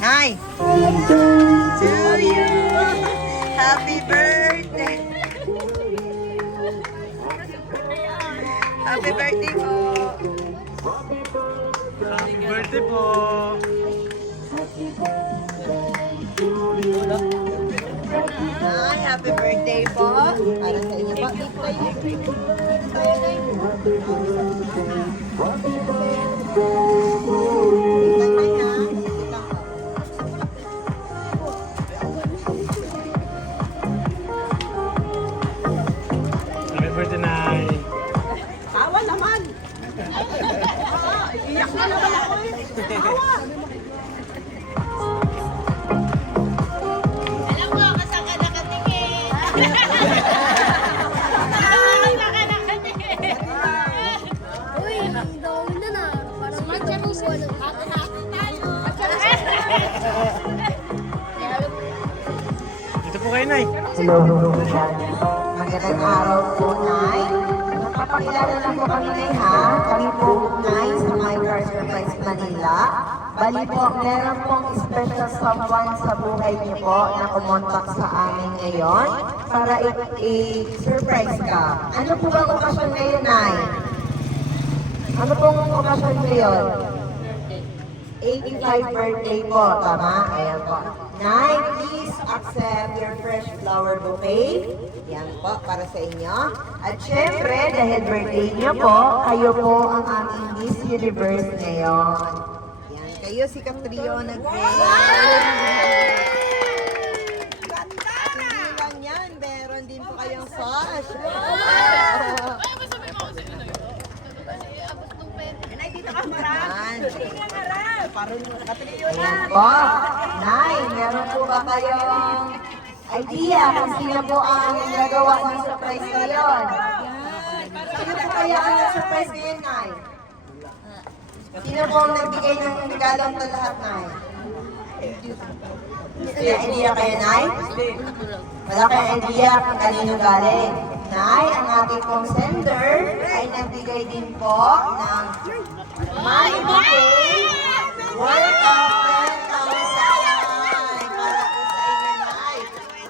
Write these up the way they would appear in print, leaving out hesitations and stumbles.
Nay! To you! Happy birthday! Happy birthday po! Happy birthday po! Nay, happy birthday po! Para sa inyo po. Dito tayo. Dito tayo, Nay. Wait lang, Nay, ha? Wait lang po. Happy birthday, Nay! Tawa naman! Iyak na naman ako eh! Tawa! Alam mo, kasang ka nakatingin. Kasang ka nakatingin. Uy, ang dami na na. Parang matcharuso. Hati-hati tayo. Dito po kayo, Nay! Hello, magandang araw po, Nay. Napapakilala lang po kami, Nay, ha? Kami po, Nay, sa My Car Surprise Manila. Bali po, meron pong special someone sa buhay niyo po na kumontak sa amin ngayon para i-surprise ka. Ano po bang okasyon ngayon, Nay? Ano pong okasyon ngayon? 85 birthday po, tama? Ayan po. Nay, please accept your fresh flower bouquet. Yan po, para sa inyo. At syempre, dahil birthday niyo po, kayo po ang aming Miss Universe ngayon. Yan, kayo si Catriona Gray. At hindi lang yan, meron din po kayong sash. Ayan po. Nay, meron po ba kayong idea kung sino po ang nagawa ng surprise ngayon? Sino po kaya ang surprise ngayon, Nay? Sino po ang nagbigay ng regalong ito lahat, Nay? May idea kayo, Nay? Wala kayong idea kung kanino galing. Nay, ang ating pong sender ay nagbigay din po ng my bouquet worth of 10,000 para po sa inyo, Nay.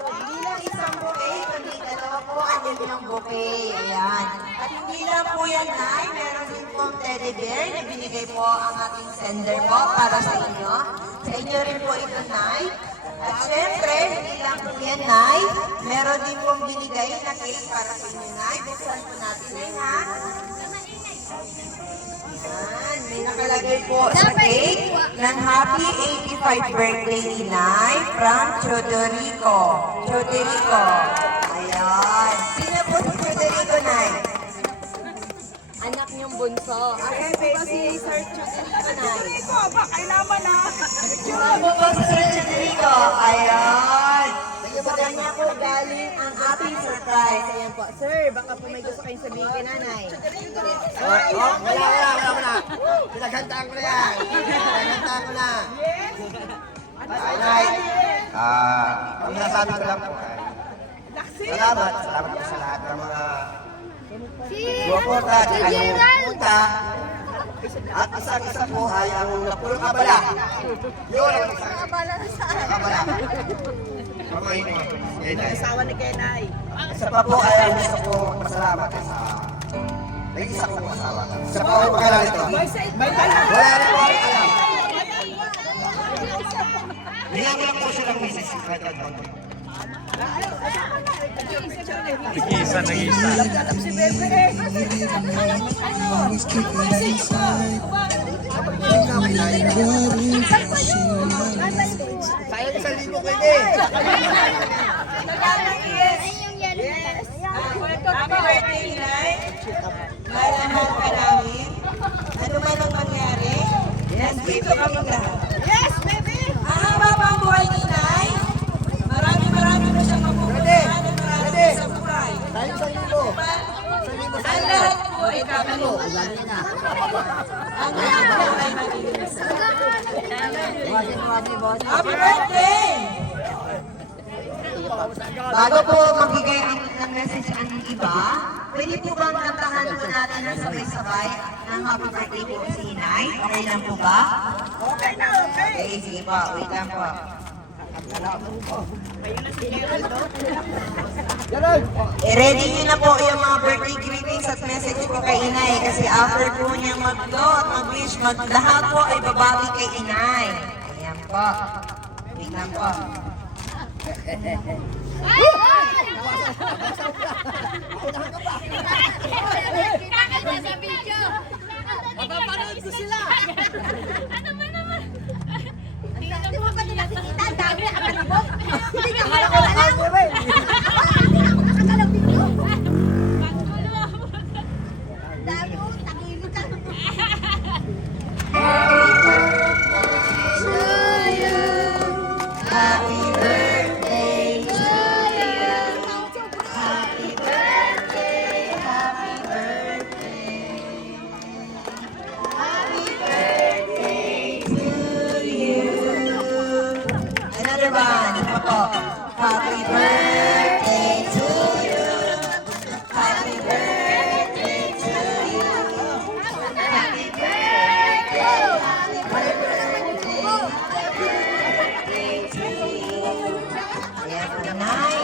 Hindi lang isang bouquet, kundi dalawa po ang inyong bouquet. Ayan. At hindi lang po yan, Nay. Meron din pong teddy bear na binigay po ang ating sender po para sa inyo. Sa inyo rin po ito, Nay. At syempre, hindi lang po yan, Nay. Meron din pong binigay na cake para sa inyo, Nay. Buksan po natin, Nay, ha? Yan, may nakalagay po sa cake ng happy 85th birthday ni Nay from Chodorico. Chodorico. Ayan. Sino po si Chodorico, Nay? Anak niyong bunso. Ayan po ba si Sir Chodorico, Nay? Sino po si Sir Chodorico? Ayan. Sa kanya po galing ang ating surprise. Ayan po. Sir, baka po may gusto kayong sabihin kay Nanay. Wala. Pinaghandaan ko na yan. Pinaghandaan ko na. Nay, ang nasabi ko lang po ay, salamat po sa lahat ng mga suporta at yung pupunta. At isa-isa po ay ang napulong abala. Yun ang isang abala na saan? Abala. Asawa ni Kenay. Isa pa po ay ang gusto ko masalamat sa nag-isa kong asawa. Isa pa ang pangalan ito. Wala na po ang alam. Nilang po silang misis. Nag-iisa. Sayang 1,000 pwede. Yes. Happy birthday, Nay. Malaman ka namin. Ano man ang mangyari, nandito kami lahat. Yes, baby! Mahaba pa ang buhay ni Nay. Marami na siyang mapupuntahan at marami na sa buhay. Sayang 1,000. Ang lahat po ay kakalo. Ang lahat po ay mag-iinis. Happy birthday! Bago po magbigay ng message ang iba, pwede po bang kantahan po natin ng sabay-sabay ng happy birthday po si Inay? Okay lang po ba? Okay na, okay. Okay, sige po. Wait lang po. I-ready nyo na po yung mga birthday greetings at message po kay Inay kasi after po niyang mag-blow at mag-wish, lahat po ay babawi kay Inay. Ayan po. Wait lang po. Kinakanta sa video. Mapapanood ko sila. Ano ba naman? Hindi mo ba nakikita? Ang dami na kakalibog. Hindi nga pala ko alam. Hindi ako nakakalab dito. Dami mo, takilid ka. Happy birthday to you. Happy birthday, happy birthday. Happy birthday to you. Another one. Ito po. Happy birthday to you. Happy birthday to you. Happy birthday, happy birthday. Ayan po, Nay.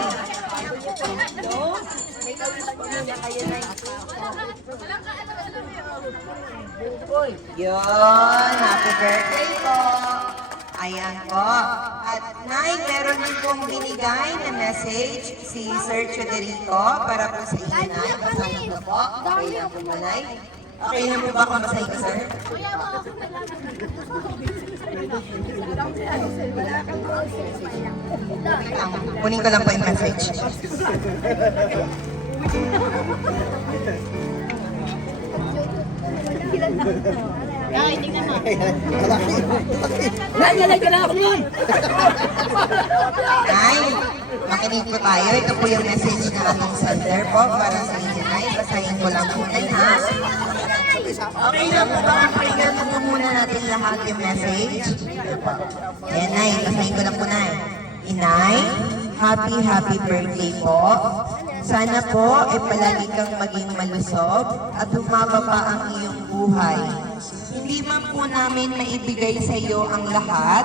Yun, happy birthday po. Ayan po. At Nay, meron din pong binigay na message si Sir Choderico para po sa inyo, Nay. Basahin ko po. Okay lang po ba, Nay? Okay lang po ba kung basahin ko, Sir? Kunin ko lang po yung message. Okay, tingnan mo. Nay, makinig po tayo. Ito po yung message na ating sender po para sa inyo, Nay. Basahin ko lang po, Nay, ha? Okay na po ba? Pakinggan mo po muna natin lahat yung message. Ayan, Nay. Basahin ko lang po, Nay. Inay, happy birthday po. Sana po ay palagi kang maging malusog at humaba pa ang iyong buhay. Hindi man po namin maibigay sa iyo ang lahat,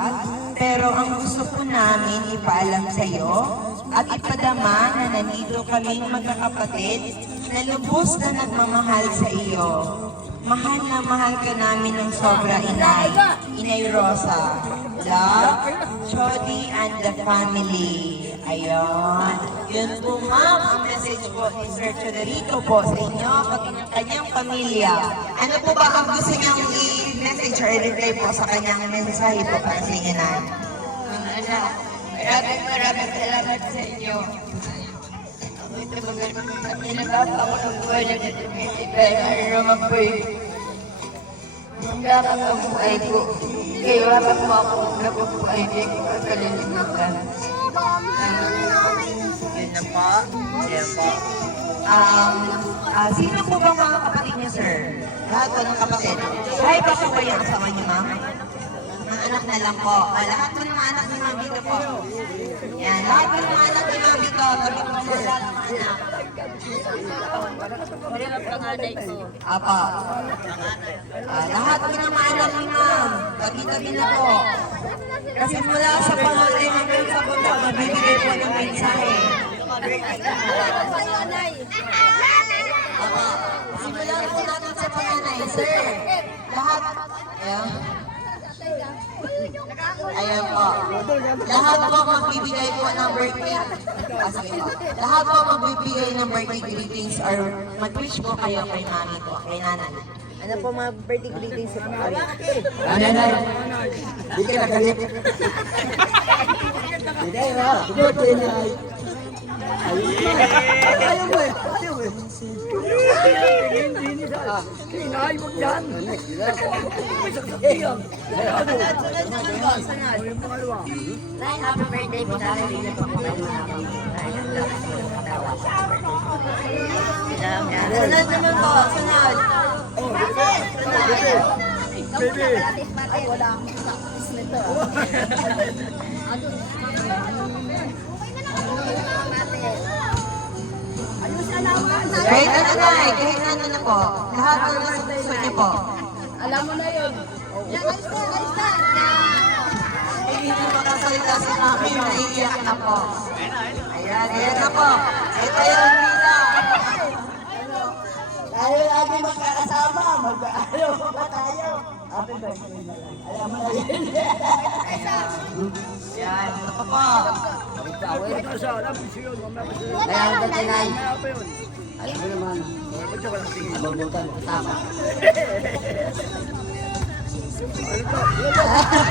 pero ang gusto po namin ipaalam sa iyo at ipadama na nandito kaming magkakapatid na lubos na nagmamahal sa iyo. Mahal na mahal ka namin ng sobra, Inay. Inay Rosa. Love, Chody, and the family. Ayun. Yun po, ma'am, ang message po ni Sir Choderico po sa inyo, pati ng kanyang pamilya. Ano po ba ang gusto niyang i-message or i-reply po sa kanyang mensahe po para sa inyo, Nay? Maraming salamat sa inyo. Ito magandang pinagapa ko ng buhay na natin. Ano naman po ang dapat ang buhay ko. Kayo habang mo ako nabubuhay, hindi ko kalilimutan. Yun na po. Yan po. Sino po bang mga kapatid niyo, sir? Lahat po ng kapatid. Ay, ba po ba yung asawa niyo, ma'am? Mga anak na lang po. Lahat po ng mga anak ni Ma'am Vito po. Yan, lahat po ng mga anak ni Ma'am Vito. Lahat po ng mga anak. Apa. Lahat po ng mga anak ni Ma'am. Tabi-tabi na po. Kasi mula sa pangalay hanggang sa bundok, nabibigay po ng mensahe. Simulan po natin sa panganay, sir. Lahat. Ayan po. Lahat po magbibigay po ng birthday. Sige po. Lahat po magbibigay ng birthday greetings or mag-wish po kayo kay mami po, kay nanay. Ano po mga birthday greetings sa kayo? Nanay, di ka nagalit. Hindi ba? Birthday na. Ayaw mo eh. Ayaw eh. Kinay mo dyan. Nay, happy birthday po sa akin. Sunod naman po, sunod. Ay, wala akong practice nito. Kahit ano na eh, kahit ano na po. Lahat ng nasa puso niyo po. Alam mo na yun. Yan, ayos na, ayos na. Hindi na makasalita si Mami, naiiyak na po. Ayan, ayan na po. Ito yung Mila. Tayo lagi magkakasama. Mag-ayaw ba tayo? Happy birthday na lang. Alam mo na yun. Ayan, ito pa po. Kaya ang tatinay. Alam mo naman. Mabutan. Tama.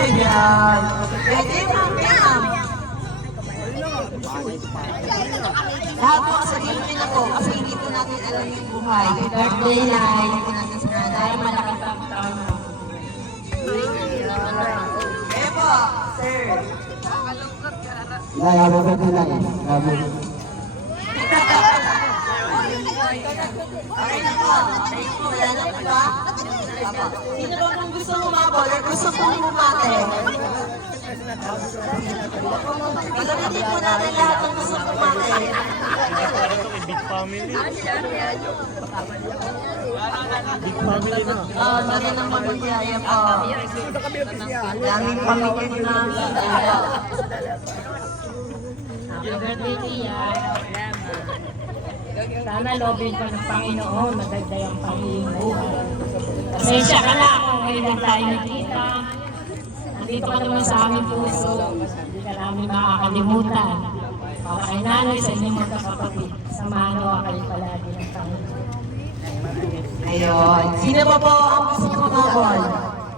Ayan. Pwede, Ma'am, ma'am. Lahat po sabihin niyo na po, kasi hindi po natin alam yung buhay. Birthday na, hindi po natin sa nanay. Malaki pa ang taon mo. Kaya po, sir. Nay, happy birthday na lang. Okay na po. Ayun po, wala na po ba? Apo. Sino ba kung gusto humabol or gusto pong bumate? Pagkakatin po natin lahat ng gusto bumate. Big family. Big family na. Lagi ng mabunyaya po. Daming pamilya ni Mami. Happy birthday, Tia. Sana lobin pa ng Panginoon, maganda yung pangingin mo. Pasensya ka na kung ngayon lang tayo nakita. Nandito ka naman sa aming puso. Hindi ka namin makakalimutan. Para kay nanay sa inyong magkakapatid. Samahan mo kayo palagi ng Panginoon. Ayun. Sino pa po ang gusto humabol?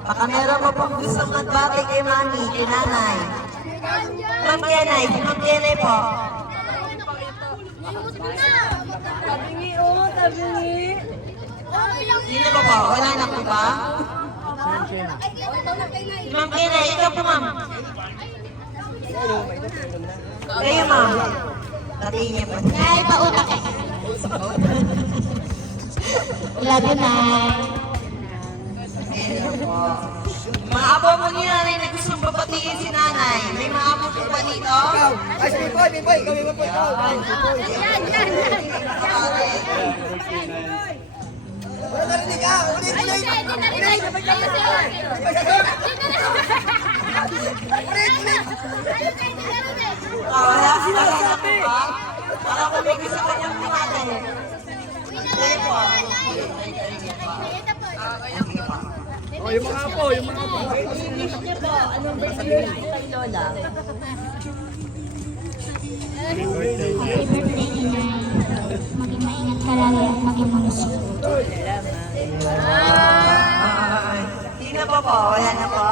Baka meron pa pong gusto magbati kay Mami, kay Nanay. Ma'am Kenay, si Ma'am Kenay po. Tabingi, oh, tabingi. Sino pa po? Wala na po ba? Si Ma'am Kenay, ikaw po ma'am. Kayo ma'am. Tatiin niya po. Nay, pautak eh. Love you, Nay. Ayun po. Mga apo mo ni Nanay na gustong babatiin si Nanay. May mga apo po ba dito? Ay, si Biboy, Biboy, ikaw, Biboy, ikaw. Wala narinig ka, ulit, ulit. Wala sila na po ba? Para kung may gusto ka niyang bumate. Kayo po. Oh, yung mga apo, yung mga apo. I-wish niyo po. Anong birthday niyo kay Lola? Happy birthday, Inay. Maging maingat ka lagi at maging malusog. Sino po po? Wala na po?